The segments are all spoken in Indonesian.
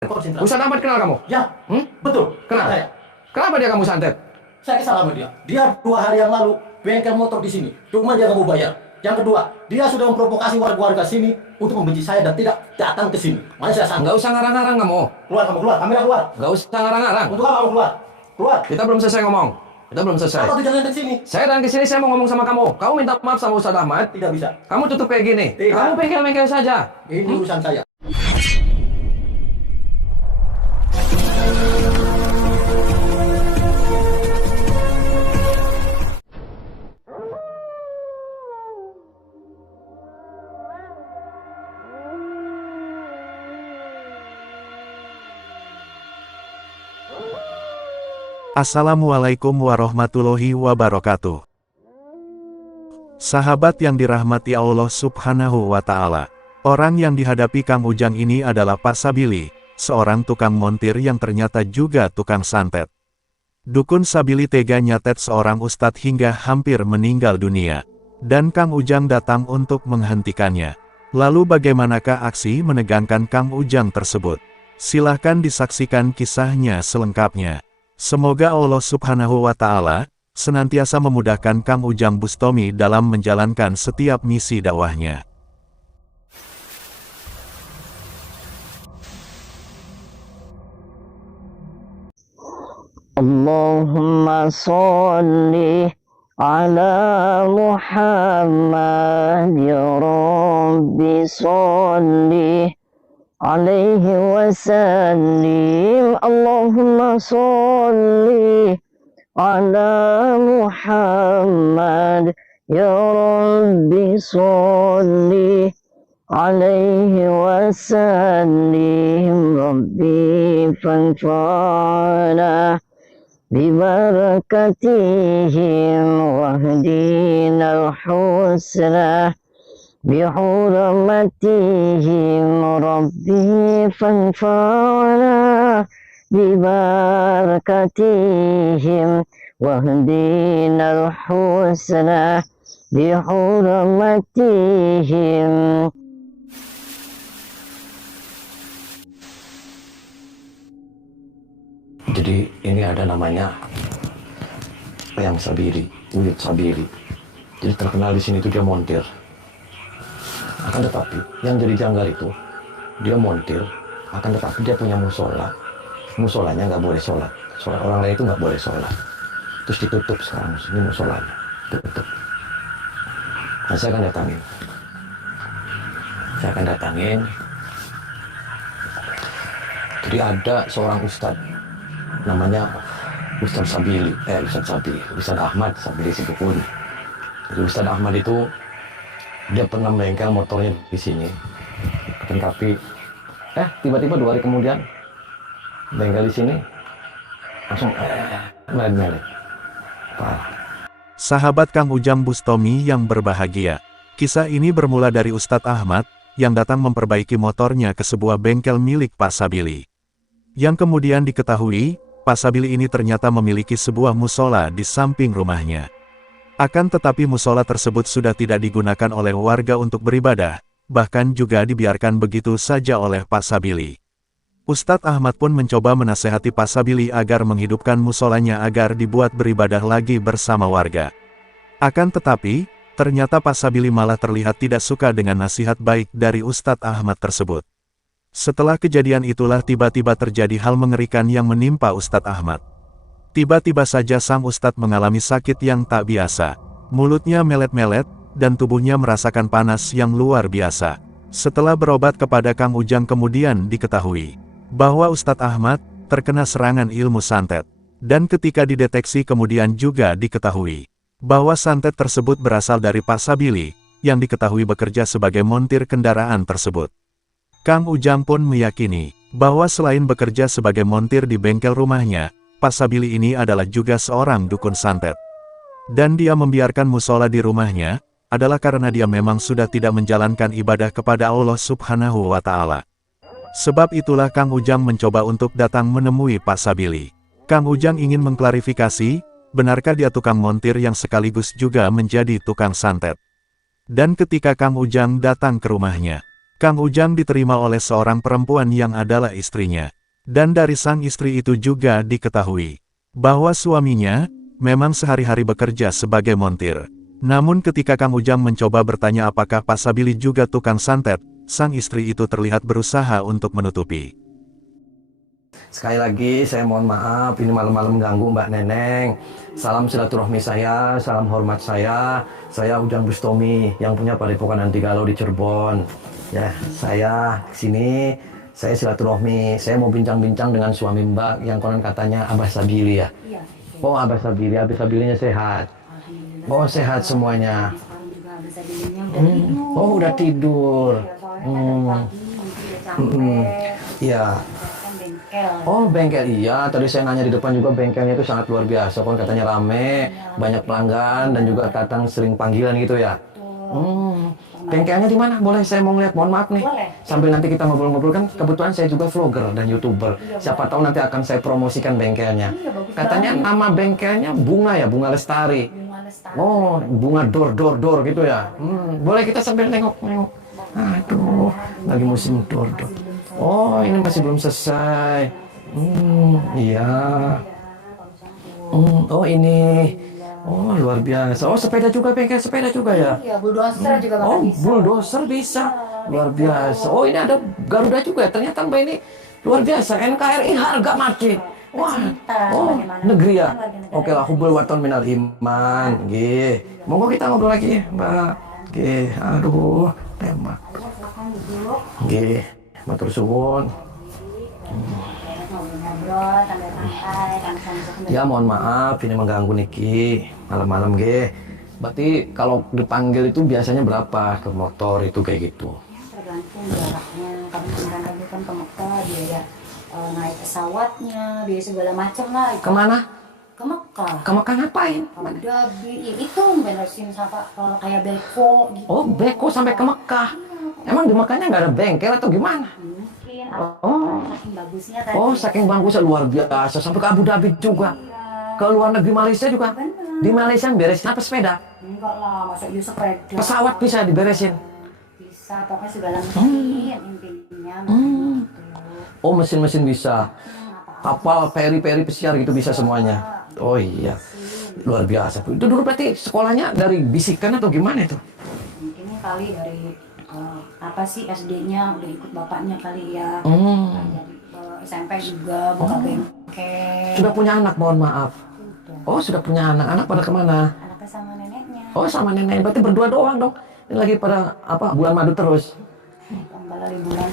Konsentrasi. Ustadz Ahmad kenal kamu? Ya, betul. Kenal? Saya. Kenapa dia kamu santet? Saya kesal sama dia. Dia 2 hari yang lalu bengkel motor di sini. Cuma dia nggak mau bayar. Yang kedua, dia sudah memprovokasi warga-warga sini untuk membenci saya dan tidak datang ke sini. Makanya saya sangat. Nggak usah ngarang-ngarang kamu. Keluar kamu, keluar. Kamera keluar. Nggak usah ngarang-ngarang. Untuk apa kamu keluar? Keluar. Kita belum selesai ngomong. Kita belum selesai. Apa tujuannya di sini? Saya datang ke sini, saya mau ngomong sama kamu. Kamu minta maaf sama Ustadz Ahmad. Tidak bisa. Kamu tutup kayak gini. Tidak. Kamu bengkel-bengkel saja. Ini urusan saya. Assalamualaikum warahmatullahi wabarakatuh. Sahabat yang dirahmati Allah Subhanahu wa Ta'ala, orang yang dihadapi Kang Ujang ini adalah Pak Sabili, seorang tukang montir yang ternyata juga tukang santet. Dukun Sabili tega nyatet seorang ustadz hingga hampir meninggal dunia, dan Kang Ujang datang untuk menghentikannya. Lalu bagaimanakah aksi menegangkan Kang Ujang tersebut? Silahkan disaksikan kisahnya selengkapnya. Semoga Allah Subhanahu wa Ta'ala senantiasa memudahkan Kang Ujang Bustomi dalam menjalankan setiap misi dakwahnya. Allahumma sholli ala Muhammad ya Rabbi sholli alaihi wasallim. Allahumma sholli ala Muhammad ya Rabbi sholli alaihi wasallim. Rabbi fanfa'na bibarakatihim wahdina al-husna بحرمتهم ربي فانفعنا ببركتهم واهدنا الحسنى بحرمتهم. Jadi ini ada namanya Yang Sabili, Uyut Sabili. Jadi terkenal di sini itu dia montir. Akan tetapi yang jadi janggal itu dia montir, akan tetapi dia punya musolanya nggak boleh sholat orang lain itu nggak boleh sholat, terus ditutup sekarang ini musolanya tutup. Nah saya akan datangin. Jadi ada seorang ustadz namanya Ustadz Ahmad Sabili Sidukun. Jadi Ustadz Ahmad itu dia pernah bengkel motornya di sini, tapi tiba-tiba 2 hari kemudian bengkel di sini langsung melek. Sahabat Kang Ujang Bustomi yang berbahagia, kisah ini bermula dari Ustadz Ahmad yang datang memperbaiki motornya ke sebuah bengkel milik Pak Sabili. Yang kemudian diketahui, Pak Sabili ini ternyata memiliki sebuah musola di samping rumahnya. Akan tetapi musola tersebut sudah tidak digunakan oleh warga untuk beribadah, bahkan juga dibiarkan begitu saja oleh Pak Sabili. Ustadz Ahmad pun mencoba menasehati Pak Sabili agar menghidupkan musolanya agar dibuat beribadah lagi bersama warga. Akan tetapi, ternyata Pak Sabili malah terlihat tidak suka dengan nasihat baik dari Ustadz Ahmad tersebut. Setelah kejadian itulah tiba-tiba terjadi hal mengerikan yang menimpa Ustadz Ahmad. Tiba-tiba saja sang ustadz mengalami sakit yang tak biasa. Mulutnya melet-melet, dan tubuhnya merasakan panas yang luar biasa. Setelah berobat kepada Kang Ujang kemudian diketahui bahwa Ustadz Ahmad terkena serangan ilmu santet. Dan ketika dideteksi kemudian juga diketahui bahwa santet tersebut berasal dari Pak Sabili, yang diketahui bekerja sebagai montir kendaraan tersebut. Kang Ujang pun meyakini bahwa selain bekerja sebagai montir di bengkel rumahnya, Pak Sabili ini adalah juga seorang dukun santet. Dan dia membiarkan musola di rumahnya, adalah karena dia memang sudah tidak menjalankan ibadah kepada Allah Subhanahu wa Ta'ala. Sebab itulah Kang Ujang mencoba untuk datang menemui Pak Sabili. Kang Ujang ingin mengklarifikasi, benarkah dia tukang montir yang sekaligus juga menjadi tukang santet. Dan ketika Kang Ujang datang ke rumahnya, Kang Ujang diterima oleh seorang perempuan yang adalah istrinya. Dan dari sang istri itu juga diketahui bahwa suaminya memang sehari-hari bekerja sebagai montir. Namun ketika Kang Ujang mencoba bertanya apakah Pak Sabili juga tukang santet, sang istri itu terlihat berusaha untuk menutupi. Sekali lagi saya mohon maaf, ini malam-malam ganggu Mbak Neneng. Salam silaturahmi saya, salam hormat saya. Saya Ujang Bustomi yang punya Padepokan Anti Galau di Cirebon. Ya, saya kesini, saya silaturahmi. Saya mau bincang-bincang dengan suami Mbak yang konon katanya Abah Sabili ya. Iya. Oh Abah Sabili, Abah Sabilinya sehat. Oh sehat semuanya. Sekarang juga Abah Sabilinya udah tidur. Oh udah tidur. Ya, soalnya kan dari pagi mungkin udah capek. Iya. Kan bengkel. Oh bengkel iya, tadi saya nanya di depan juga bengkelnya itu sangat luar biasa. Kan katanya rame, banyak pelanggan dan juga datang sering panggilan gitu ya. Bengkelnya di mana? Boleh saya mau ngeliat, mohon maaf nih. Boleh. Sambil nanti kita ngobrol-ngobrol kan kebetulan saya juga vlogger dan YouTuber. Siapa tahu nanti akan saya promosikan bengkelnya. Iya, bagus Katanya banget. nama bengkelnya Bunga ya, Bunga Lestari. Bunga Lestari. Oh, bunga dor gitu ya. Boleh kita sambil nengok-nengok. Aduh, lagi musim dor. Oh, ini masih belum selesai. Iya. Oh, ini. Oh, luar biasa. Oh, sepeda juga, bengkel sepeda juga ya. Iya, bulldozer juga Oh, bakal bisa. bulldozer bisa. Luar biasa. Oh, ini ada Garuda juga. Ternyata Mbak ini luar biasa. NKRI harga mati. Wah, oh, negeri ya. Oke lah, hubul waton minal iman. Nggih. Monggo kita ngobrol lagi, Mbak. Nggih, aduh, tembak. Silakan duduk. Nggih, matur suwun. Ngobrol-ngobrol sambil santai, sambil Ya, mohon maaf ini mengganggu Niki malam-malam nggih. Berarti kalau dipanggil itu biasanya berapa ke motor itu kayak gitu? tergantung jaraknya. Kami kemarin tadi kan ke Mekah, biaya naik pesawatnya, biaya segala macam lah. Kemana? Ke Mekah. Kamu kan ngapain? Abu Dhabi, ya itu beresin sama kayak beko gitu. Oh, beko sampai ke Mekah. Emang di Mekahnya nggak ada bengkel atau gimana? Mungkin Oh. saking bagusnya tadi. Oh, saking bagusnya luar biasa sampai ke Abu Dhabi juga. Ke luar negeri Malaysia juga. Bener. Di Malaysia beresin apa sepeda? Enggak lah, masa iya sepeda. Pesawat bisa diberesin. Bisa, pokoknya segala mesin intinya. Oh, mesin-mesin bisa. Kapal, peri-peri pesiar gitu bisa semuanya. Oh iya. Luar biasa. Itu dulu berarti sekolahnya dari bisikan atau gimana itu? Mungkin kali dari apa sih SD-nya udah ikut bapaknya kali ya. Dari SMP juga buka bengkel. Sudah punya anak, mohon maaf. Udah. Oh, sudah punya anak. Anak pada kemana? Anaknya sama neneknya. Oh, sama nenek. Berarti berdua doang dong. Ini lagi pada apa? Bulan madu terus. Kembali liburan.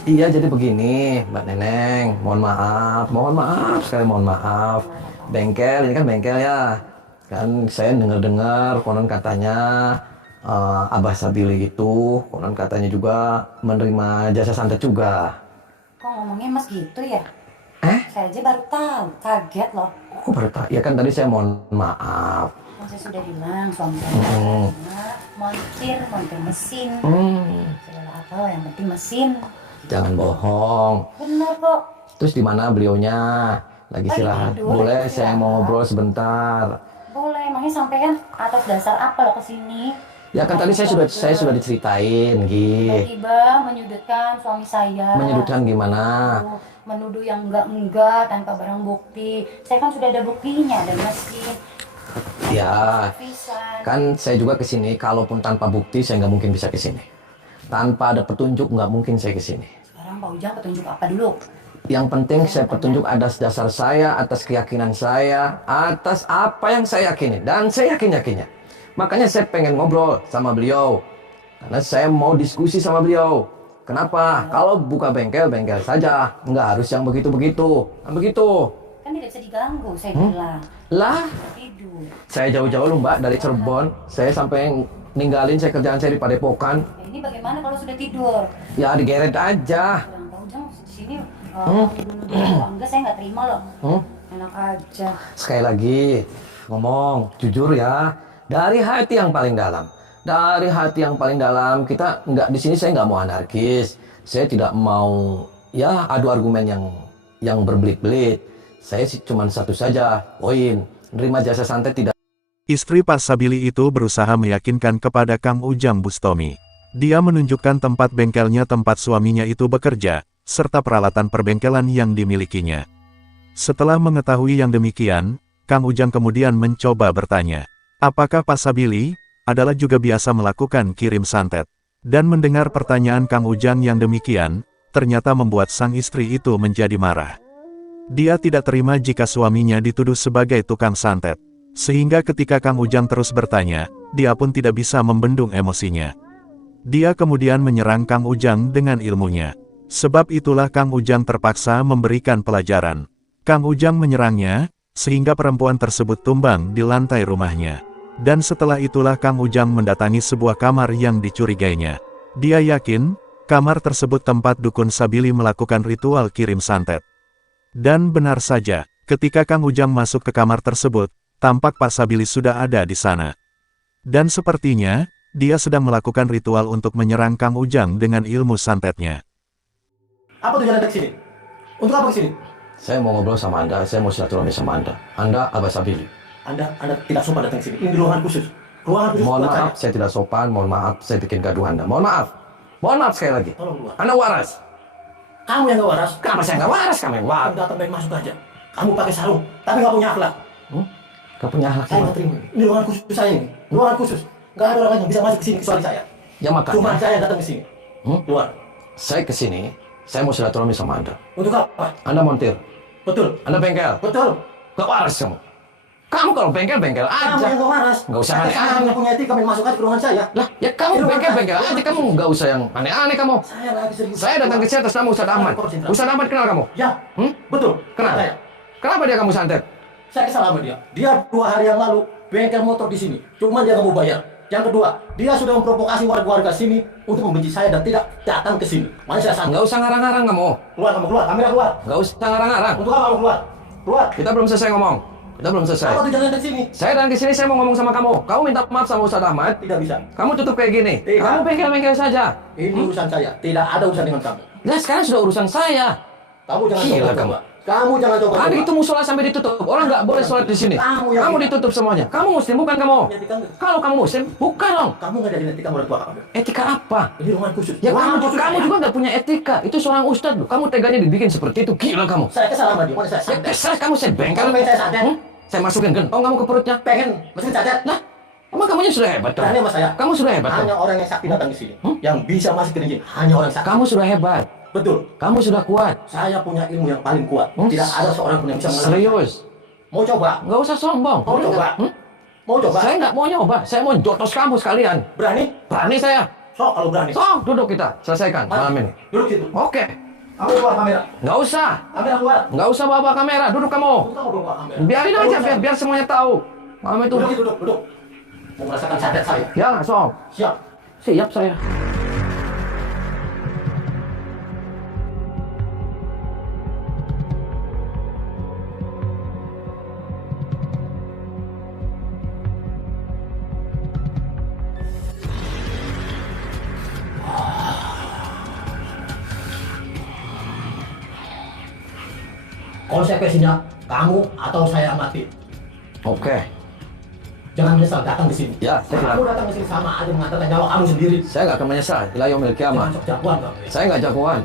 Iya, jadi begini, Mbak Neneng. Mohon maaf sekali, mohon maaf. Bengkel, ini kan bengkel ya. Kan saya dengar-dengar konon katanya Abah Sabili itu konon katanya juga menerima jasa santet juga. Kok ngomongnya mas gitu ya? Eh? Saya aja baru tahu, kaget loh. Kok baru tahu? Ya kan tadi saya mohon maaf. Kan saya sudah bilang suami saya montir mesin. Segala apa yang penting mesin. Jangan bohong. Benar kok. Terus di mana beliaunya? Lagi istirahat. tidur, Boleh lagi saya mau istirahat. ngobrol sebentar. Boleh, emangnya sampean atas dasar apa lo kesini? Ya kan tadi saya sudah diceritain, Gi. Tiba-tiba menyudutkan suami saya. Menyudutkan gimana? Menuduh yang enggak tanpa barang bukti. Saya kan sudah ada buktinya, ada mesin, Ya, visa. kan saya juga kesini. Kalaupun tanpa bukti, saya nggak mungkin bisa kesini. Tanpa ada petunjuk, nggak mungkin saya kesini. Sekarang Pak Ujang petunjuk apa dulu? Yang penting saya petunjuk atas dasar saya, atas keyakinan saya, atas apa yang saya yakini. Dan saya yakin-yakinnya. Makanya saya pengen ngobrol sama beliau. Karena saya mau diskusi sama beliau. Kenapa? Kalau buka bengkel, bengkel saja. Nggak harus yang begitu-begitu. Nah, begitu. Kan tidak bisa diganggu, saya bilang. Lah, Tidur. saya jauh-jauh loh Mbak dari Cirebon. Saya sampai ninggalin saya kerjaan saya di Padepokan. Ya, ini bagaimana kalau sudah tidur? Ya digeret aja. Bilang Pak Ujang di sini tidur. Enggak, saya nggak terima loh. Enak aja. Sekali lagi, ngomong jujur ya. Dari hati yang paling dalam. Dari hati yang paling dalam, kita nggak di sini saya nggak mau anarkis. Saya tidak mau ya adu argumen yang berbelit-belit. Saya sih cuma satu saja, poin. Nerima jasa santet tidak. Istri Pak Sabili itu berusaha meyakinkan kepada Kang Ujang Bustomi Dia menunjukkan tempat bengkelnya tempat suaminya itu bekerja, serta peralatan perbengkelan yang dimilikinya. Setelah mengetahui yang demikian, Kang Ujang kemudian mencoba bertanya, apakah Pak Sabili adalah juga biasa melakukan kirim santet? Dan mendengar pertanyaan Kang Ujang yang demikian, ternyata membuat sang istri itu menjadi marah. Dia tidak terima jika suaminya dituduh sebagai tukang santet. Sehingga ketika Kang Ujang terus bertanya, dia pun tidak bisa membendung emosinya. Dia kemudian menyerang Kang Ujang dengan ilmunya. Sebab itulah Kang Ujang terpaksa memberikan pelajaran. Kang Ujang menyerangnya, sehingga perempuan tersebut tumbang di lantai rumahnya. Dan setelah itulah Kang Ujang mendatangi sebuah kamar yang dicurigainya. Dia yakin, kamar tersebut tempat dukun Sabili melakukan ritual kirim santet. Dan benar saja, ketika Kang Ujang masuk ke kamar tersebut, tampak Pak Sabili sudah ada di sana. Dan sepertinya, dia sedang melakukan ritual untuk menyerang Kang Ujang dengan ilmu santetnya. Apa tujuan Anda ke sini? Untuk apa ke sini? Saya mau ngobrol sama Anda, saya mau silaturahmi sama Anda. Anda Abah Sabili. Anda tidak sopan datang ke sini. Ini ruangan khusus. Ruangan khusus Mohon buat maaf, saya tidak sopan, mohon maaf, saya bikin gaduh Anda. Mohon maaf. Mohon maaf sekali lagi. Tolong keluar. Anda waras. Kamu yang gak waras. Kenapa saya nggak waras, kamu yang waras? Kamu datang main masuk aja. Kamu pakai sarung, tapi gak punya akhlak. Gak punya akhlak. Saya nggak terima. Ini ruangan khusus saya ini. Ruangan khusus. Gak ada orang lain yang bisa masuk ke sini kecuali saya. Ya Cuma makanya, saya yang datang ke sini. Keluar. saya kesini, saya mau silaturahmi sama Anda. Untuk apa? Anda montir, Betul. Anda bengkel. Betul. Gak waras kamu. Kamu kalau bengkel-bengkel Kamu aja. yang gak waras. Nggak usah Saya aneh-aneh. nggak punya etika main masuk aja ke ruangan saya. Lah, ya kamu bengkel-bengkel aja, kamu nggak usah yang aneh-aneh kamu. Saya lagi serius. Saya datang ke sini atas nama Ustadz Ahmad. Ustadz Ahmad kenal kamu? Ya. Betul. Kenal? Saya. Kenapa dia kamu santet? Saya kesal sama dia. Dia 2 hari yang lalu bengkel motor di sini. Cuma dia nggak mau bayar. Yang kedua, dia sudah memprovokasi warga-warga sini untuk membenci saya dan tidak datang ke sini. Makanya saya santai. Nggak usah ngarang-ngarang kamu. Keluar kamu, keluar. Kamera keluar. Nggak usah ngarang-ngarang. Untuk apa kamu keluar? Keluar. Kita belum selesai ngomong. Kita belum selesai. Apa tujuan Anda ke sini? Saya datang ke sini, saya mau ngomong sama kamu. Kamu minta maaf sama Ustadz Ahmad. Tidak bisa. Kamu tutup kayak gini. Tidak. Kamu bengkel-bengkel saja. Ini urusan saya. Tidak ada urusan dengan kamu. Nah, sekarang sudah urusan saya. Kamu jangan Gila coba. Kamu jangan coba. Ada itu musola sampai ditutup. Orang nggak boleh sholat di sini. Kamu Ditutup semuanya. Kamu muslim bukan kamu? Etika nggak? Kalau kamu muslim, bukan dong. Kamu nggak ada etika orang tua kamu. Etika apa? Ini ruangan khusus. Ya Ruangan kamu, khusus kamu saya. juga nggak punya etika. Itu seorang ustadz loh. Kamu teganya dibikin seperti itu. Gila kamu. Saya kesal sama dia. Mana saya Ya santai. kesal kamu, saya bengkel. Kamu pengen saya santet? Saya masukin gentong kamu ke perutnya. Pengen mesin cacat? Nah, emang kamunya sudah hebat Berani kamu. sama saya. Kamu sudah hebat Hanya kamu. orang yang sakti datang ke sini. Yang bisa masuk ke sini hanya orang sakti. Kamu sudah hebat. Betul. Kamu sudah kuat. Saya punya ilmu yang paling kuat. Tidak ada seorang pun yang bisa mengalahkan. Serius. Mau coba? Nggak usah sombong. Mau coba? Mau coba? Saya nggak mau nyoba. Saya mau jotos kamu sekalian. Berani? Berani saya. Sok kalau berani. So, duduk kita. Selesaikan malam ini. Duduk situ. Oke. Kamu keluar kamera. Nggak usah. Kamera keluar. Nggak usah bawa kamera. Duduk kamu. Kamu bawa kamera. Biarin aja, biar semuanya tahu. Malam itu. Duduk, duduk, duduk. Mau merasakan santet saya. Ya, so. Siap. Siap saya. Konsekuensinya kamu atau saya mati. Oke. Jangan menyesal datang ke sini. Ya, saya Kamu datang ke sini sama aja mengantarkan nyawa kamu sendiri. Saya nggak akan menyesal. Ila yaumil Jangan kiamah. sok jagoan kamu. Ya. Saya nggak jagoan.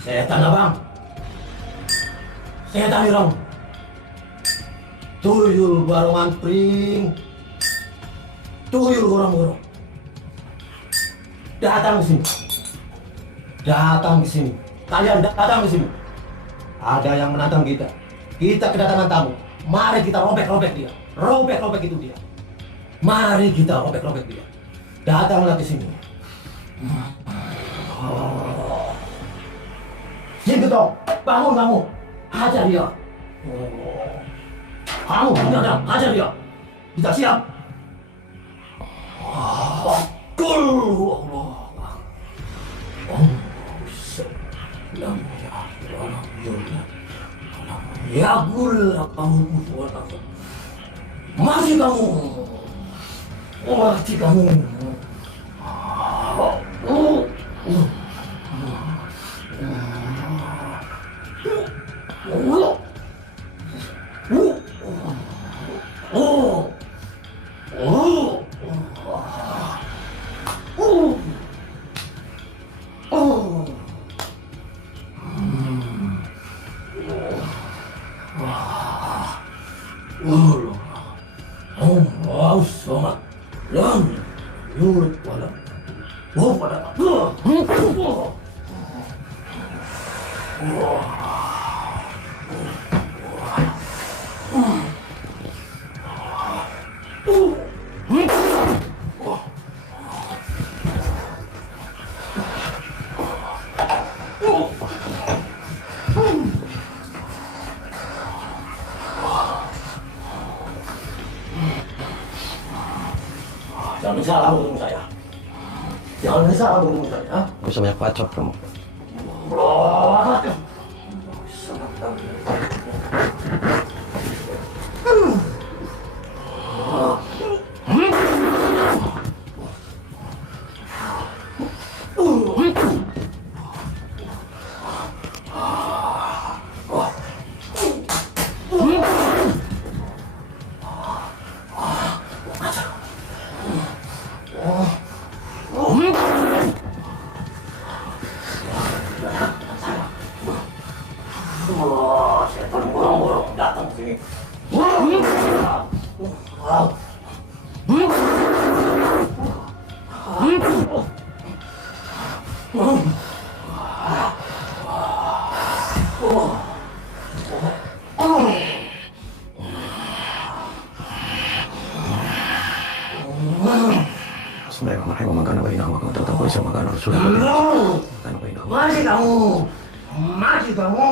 Setan abang. Setan irong. Tuyul barongan pring. Tuyul gorong-gorong. Datang ke sini. Datang ke sini. Kalian datang ke sini. Ada yang menantang kita. Kita kedatangan tamu. Mari kita robek-robek dia. Robek-robek itu dia. Mari kita robek-robek dia. Datanglah ke sini. Sini dong, bangun kamu. Hajar dia. Kamu datang, hajar dia. Kita siap. Kul Allah. Ya gula kamu buat aku. Mati kamu. Mati kamu. Nurut pada. Oh pada. Jangan salah ketemu saya. Jangan salah ketemu saya. Gak usah banyak bacot kamu. Setan borong-borong datang ke sini. Bismillahirrahmanirrahim. Magana bainahu wa qantata wa isa magana rasulullah. Magana bainahu. Masih kamu. Masih kamu.